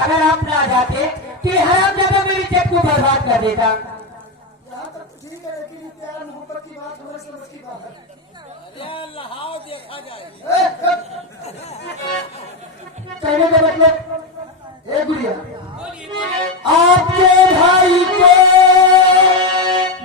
अगर आप ना जाते तो हराम जादा मेरी इज्जत को बर्बाद कर देता। यहाँ तक ठीक है, लेकिन प्यार मोहब्बत की बात हमारे समझ की बात है। लहाओ देखा जाए। कहने का मतलब ए गुड़िया, आपके भाई को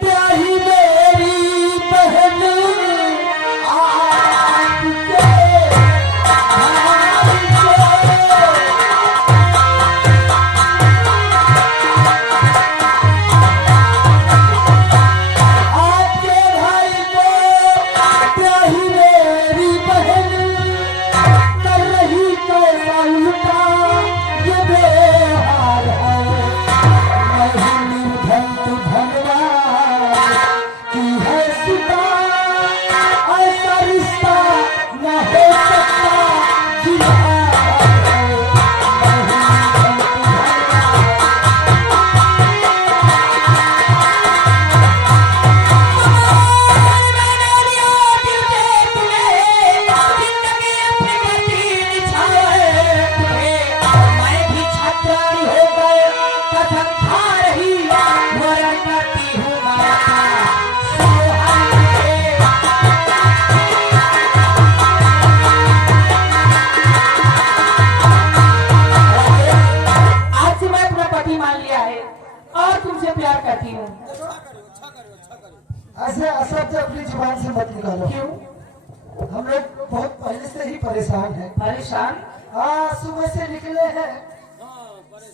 ब्याही मेरी बहन, आपके भाई को ब्याही मेरी बहन, कर रही कैसा उल्टा ये बेहाल है। मैं निर्धन तू धनवान की है सीता, ऐसा रिश्ता न हो सकता जिहाल है। मैं निर्धन तू धनवान। आज से मैं अपना पति मान लिया है और तुमसे प्यार करती हूँ। ऐसे असर से अपनी जुबान से मत निकालो। क्यों हम लोग बहुत पहले से ही परेशान हैं। परेशान? हाँ, सुबह से निकले हैं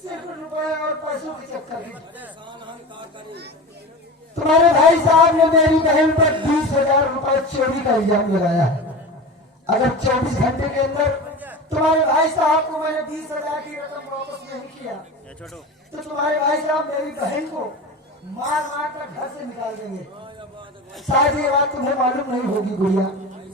सिर्फ रुपए और पैसों के चक्कर में। तुम्हारे भाई साहब ने मेरी बहन पर 20,000 रुपए चोरी का इल्जाम लगाया है। अगर 24 घंटे के अंदर तुम्हारे भाई साहब को मैंने 20,000 की रकम वापस नहीं किया तो तुम्हारे भाई साहब मेरी बहन को मार मार कर घर से निकाल देंगे। शायद ये बात तुम्हें मालूम नहीं होगी गुड़िया,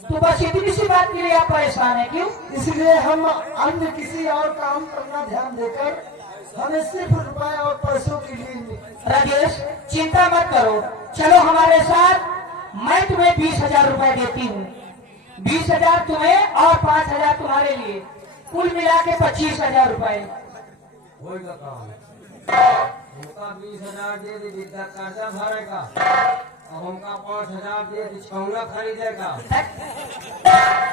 तो बस इतनी सी बात के लिए आप परेशान है? क्यों? इसलिए हम अन्य किसी और काम करना ध्यान देकर हमें सिर्फ रुपए और पैसों के लिए। राजेश, चिंता मत करो, चलो हमारे साथ, मैं तुम्हें 20,000 रुपए देती हूँ। 20,000 तुम्हें और 5,000 तुम्हारे लिए, कुल मिला के 25,000 रुपए। होगा काम। उनका 20,000 दे दी विद्या कर्जा भरेगा और हमका 5,000 दे दी छौना खरीदेगा।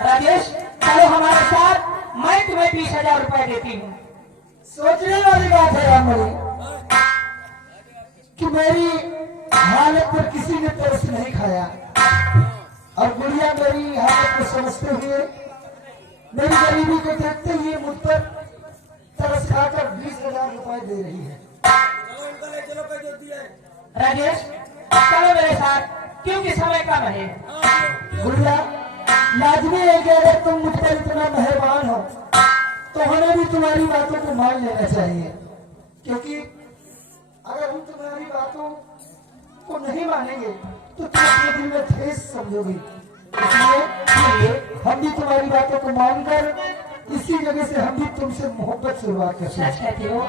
राजेश, चलो हमारे साथ, मैं तुम्हें 20,000 रुपए देती हूँ। सोचने वाली बात है राममणि कि मेरी हालत पर किसी ने तरस नहीं खाया और गुड़िया मेरी हालत को समझते हुए, मेरी गरीबी को देखते हुए मुझ पर तरस खाकर 20,000 रुपए दे रही है। चलो पैसे दिए। राजेश, चलो मेरे साथ, क्योंकि समय कम है। गुड़िया, लाजमी है कि अगर तुम मुझ पर इतना मेहरबान हो तो हमें भी तुम्हारी बातों को मान लेना चाहिए, क्योंकि अगर हम तुम्हारी बातों को नहीं मानेंगे तो तुम अपने दिल में ठेस समझोगी। इसलिए हम भी तुम्हारी बातों को मानकर इसी जगह से हम भी तुमसे मोहब्बत शुरुआत करते हैं। सच कहती हो?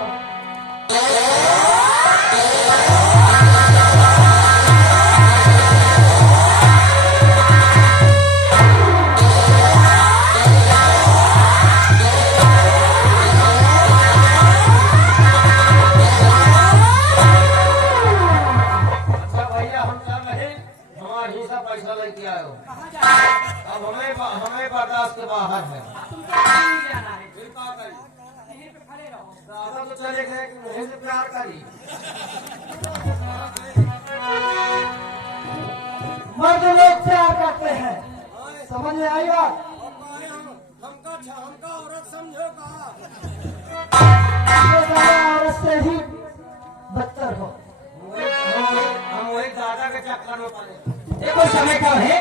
पैसा लेके आयो। अब हमें बर्दाश्त के बाहर है। फिर क्या करी? दादा तो चले गए कि मुझे से प्यार करी। मर्द लोग प्यार करते हैं, समझ में आई बात? हमका औरत समझोगा। औरत से ही बदतर हो। हम वही दादा के चक्कर में पड़े। देखो समय कम है।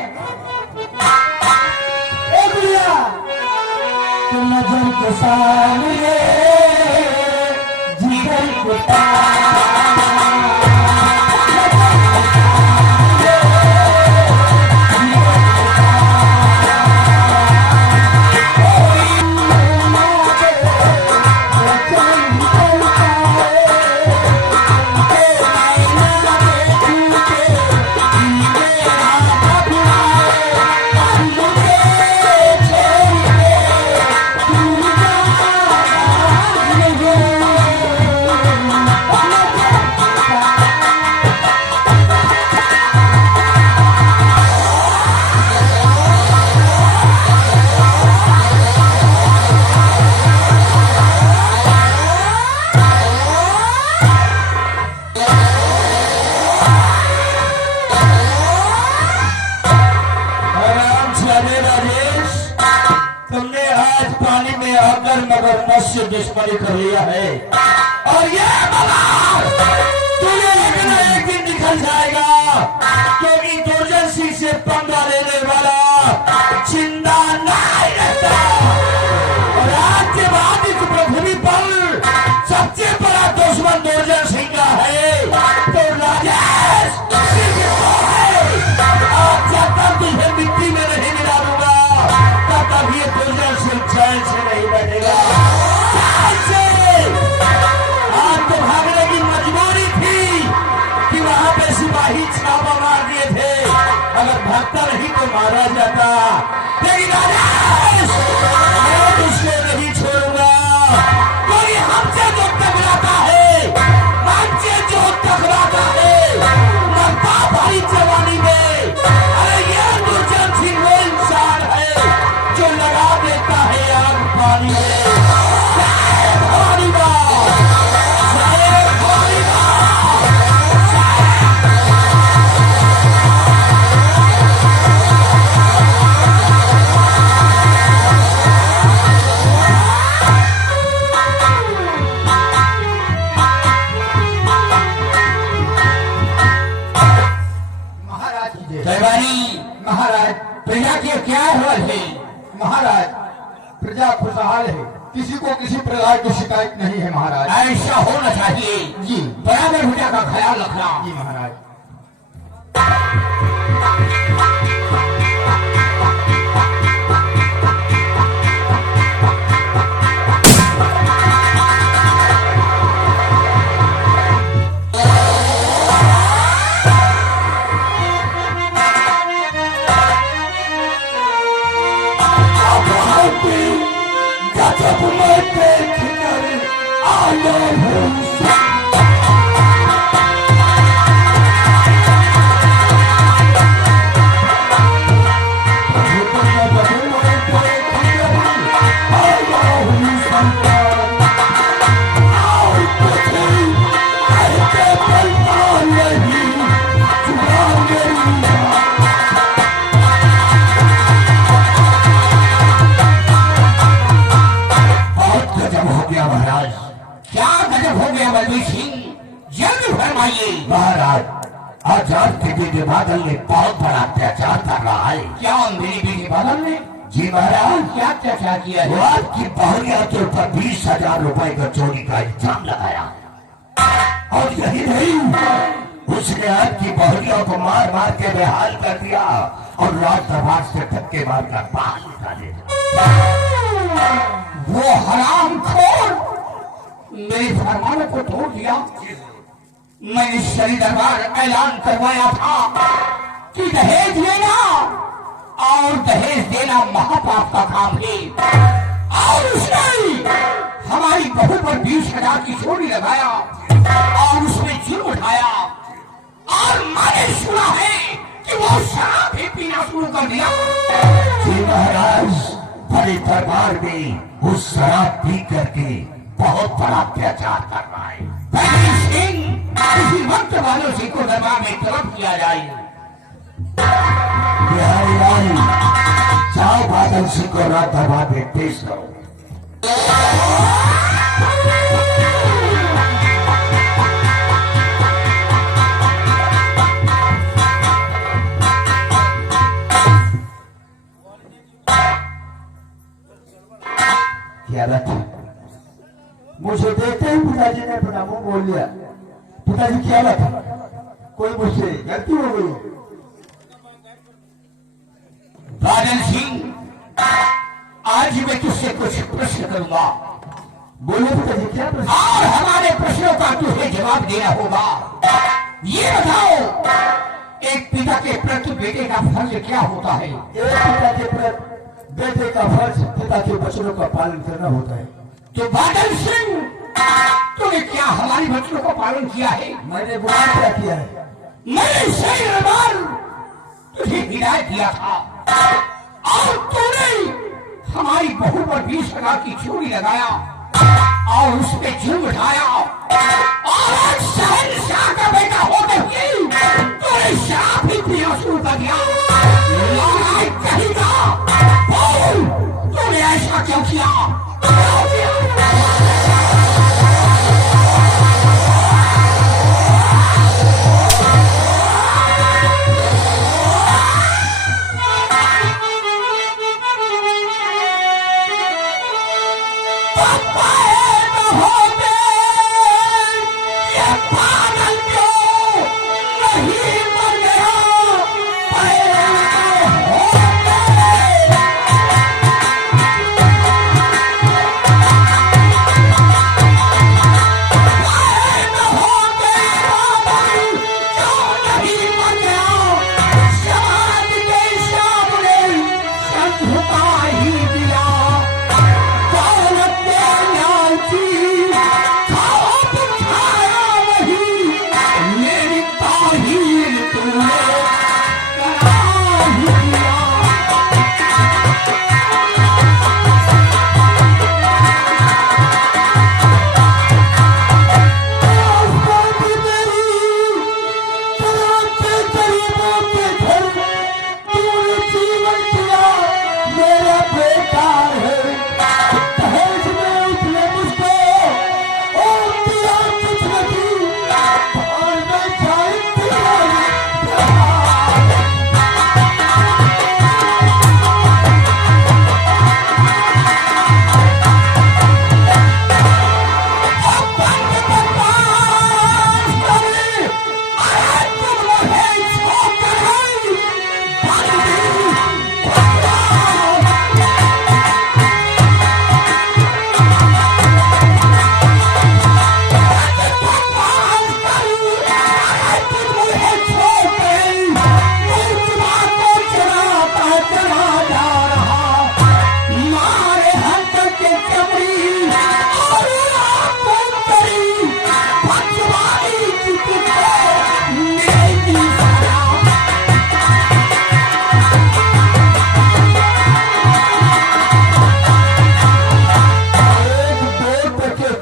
तुम नजर के सामने जीवन को दुश्मनी कर लिया है और ये बवाल तुझे एक न एक दिन निकल जाएगा, क्योंकि दुर्जन सिंह से पंगा लेने वाला जिंदा नहीं रहता। और आज के बाद इस पृथ्वी पर सबसे बड़ा दुश्मन दुर्जन सिंह का है तो राजेश सिंह को है। आज जब तक तुझे मिट्टी में नहीं मिला दूंगा तब तक ये दुर्जन सिंह चैन से नहीं बैठेगा। चैन से आज तो भागने की मजबूरी थी कि वहां पे सिपाही छापा मार दिए थे, अगर भागता नहीं तो मारा जाता। लेकिन राजेश मैं तुझे नहीं छोड़ूंगा, कोई हमसे जो टकराता है, हमसे जो टकराता है मरता भारी जवानी में। अरे ये दुर्जन सिंह वो इंसान है जो लगा देता है आग पानी में। जय भवानी मां, जय भवानी मां। महाराज की जय। जयवानी महाराज प्रजा के क्या हाल है? महाराज प्रजा खुशहाल है, किसी को किसी प्रकार की शिकायत नहीं है महाराज। ऐसा होना चाहिए जी बराबर प्रजा का ख्याल रखना। जी महाराज। जब मैं देख कर आया हूँ महाराज। आजाद के बेटे बादल ने बहुत बड़ा अत्याचार कर रहा है। क्या मेरी बेटे बादल ने? जी महाराज। क्या अत्याचार किया है? वो आपकी बहुरिया के ऊपर 20,000 रुपए का चोरी का इल्जाम लगाया और यही नहीं, उसने आपकी बहुरिया को मार मार के बेहाल कर दिया और राज दरबार से धक्के मार कर बाहर निकाले। वो हरामखोर मेरे फरमानों को तोड़ दिया। मैंने शरी दरबार ऐलान करवाया था कि दहेज लेना और दहेज देना महापाप का काम है, और उसने हमारी बहू पर 20,000 की चोरी लगाया और उसने जुर्म उठाया। और मैंने सुना है कि वो शराब भी पीना शुरू कर दिया। जी महाराज, बड़े दरबार में उस शराब पी करके बहुत बड़ा अत्याचार कर रहा है। किसी वक्त वालों से को दरबार में तलब किया जाए। जाओ बादल सिंह को रात दरबार में पेश करो। क्या बात है? मुझे देखते ही पिताजी ने अपना मुंह बोल लिया। पिताजी क्या बात है? कोई मुझसे गलती हो गई? बादल सिंह, आज मैं तुझसे कुछ प्रश्न करूंगा। बोले पिताजी क्या प्रश्न? और हमारे प्रश्नों का तुझे जवाब देना होगा। ये बताओ, एक पिता के प्रति बेटे का फर्ज क्या होता है? एक पिता के प्रति बेटे का फर्ज पिता के वचनों का पालन करना होता है। तो बादल सिंह, तूने क्या हमारी वचनों का पालन किया है? मैंने गुनाह क्या किया है? मैंने सही दरबार तुझे हिदायत दिया था और तूने हमारी बहू पर 20,000 की चोरी लगाया और उस पे जुर्म उठाया और आज शहंशाह का बेटा होते हुए तूने शराब भी पीना शुरू कर दिया। लड़ाई कहेगा, बोल, तूने ऐसा क्यों किया?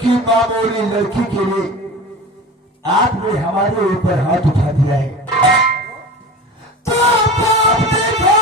की मामूली लड़की के लिए आपने हमारे ऊपर हाथ उठा दिया है। तो आप देखो,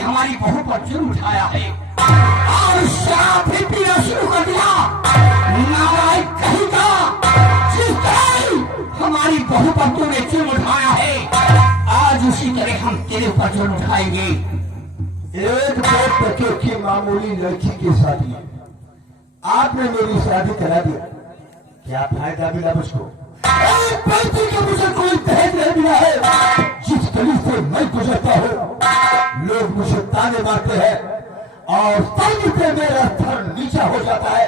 हमारी बहू पर जुर्म उठाया है और शराब भी पीना शुरू कर दिया। नालायक कहेगा, जिस तरह हमारी बहू पर तूने जुर्म उठाया है, आज उसी तरह हम तेरे ऊपर जुर्म उठाएंगे। एक दो टके की मामूली लड़की की शादी, आपने मेरी शादी करा दी, क्या फायदा मिला मुझको? एक पैसे का मुझे कोई दहेज नहीं मिला है। जिस गली से मैं गुजरता हूँ लोग मुझे ताने मारते हैं और ताने पे मेरा स्तर नीचा हो जाता है।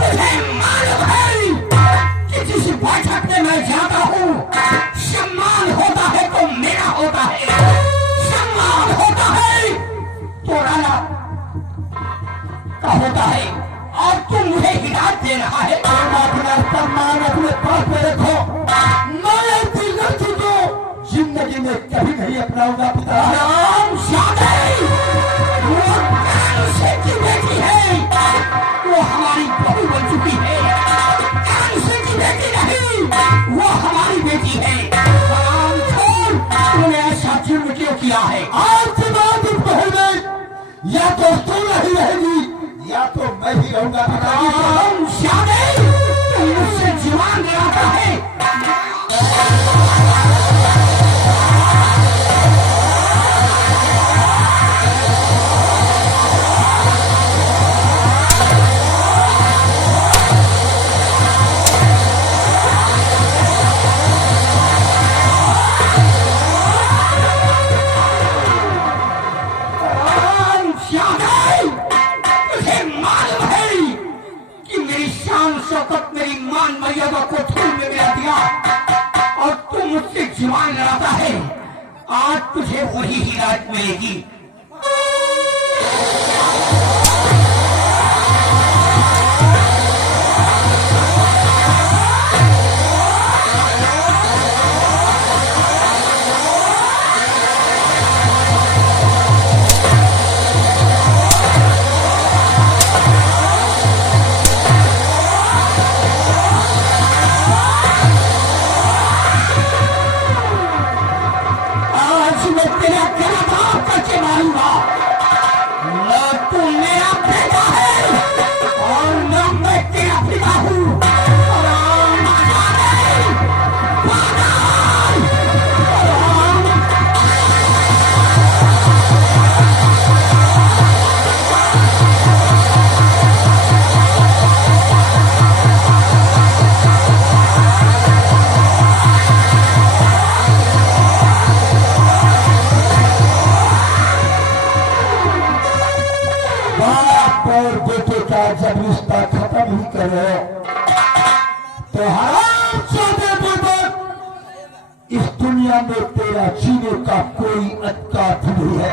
तुझे मालूम है कि जिस बैठक में मैं जाता हूँ सम्मान होता है तो मेरा होता है, सम्मान होता है तो राणा का होता है और तुम मुझे हिदायत दे रहा है। अपना सम्मान अपने पास में रखो, मैं ऐसी लड़की को जिंदगी में कभी नहीं अपनाऊंगा। की बेटी है, वो हमारी बहू बन चुकी है। की बेटी नहीं, वो हमारी बेटी है। तूने ऐसा जुर्म क्यों किया है? आज के बाद इस महल में या तो तू नहीं रहेगी या तो मैं ही रहूंगा। तुम मुझसे जुबान लड़ाता है। मेरी मान मर्यादा को धूल में मिला दिया और तू मुझसे जुबान लड़ाता है। आज तुझे वही हिदायत मिलेगी। जब रिश्ता खत्म ही करो तो हराम जाने बुर्बक इस दुनिया में तेरा जीने का कोई अधिकार नहीं है।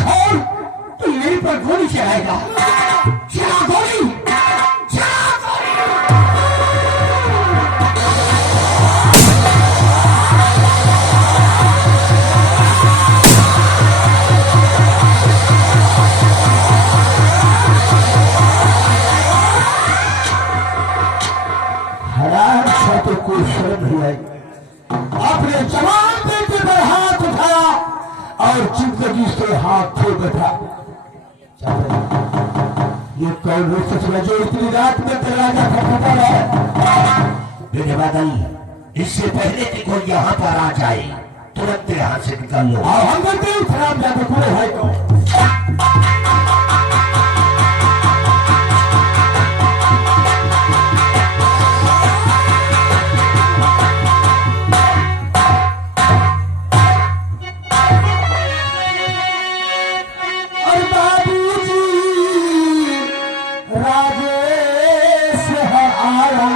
छोड़, तू मेरे पर गोली चलाएगा। चला गोली, चला गोली। अपने जवान बेटे पर हाथ उठाया और जिंदगी से हाथ धो बैठा। ये कौन हो ससुरा जो इतनी रात में दरवाजा खटखटा रहा है? मेरे बादल, इससे पहले कि कोई यहाँ पर आ जाए तुरंत यहाँ से निकल लो। और हम करते हैं खराब जाते पूरे भाई को। और बाबूजी राजेश है आया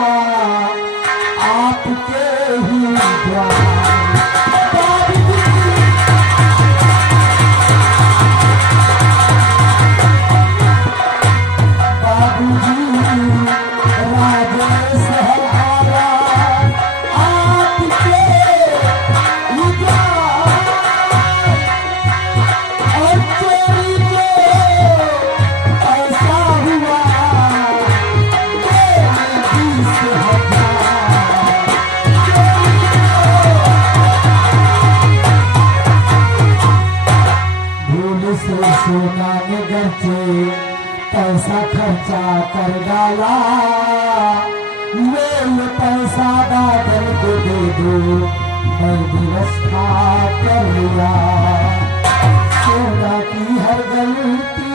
आपके ही द्वार। सोना निगर से पैसा खर्चा कर डाला, ये पैसा दादर को दे दो मैं व्यवस्था कर लिया। सोना की हर गलती